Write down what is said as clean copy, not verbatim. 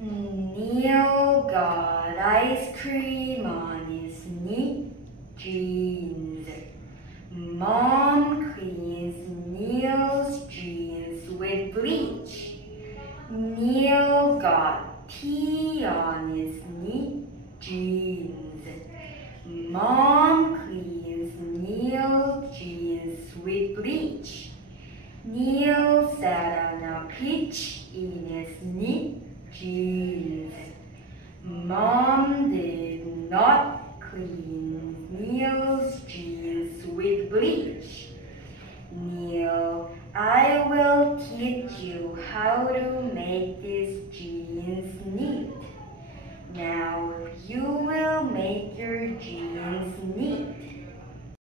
Neil got ice cream on his knee jeans. Mom cleans Neil's jeans with bleach. Neil got tea on his knee jeans. Mom cleans Neil's jeans with bleach. Neil sat on a peach in his knee jeans. Mom did not clean Neil's jeans with bleach. Neil, I will teach you how to make these jeans neat. Now you will make your jeans neat.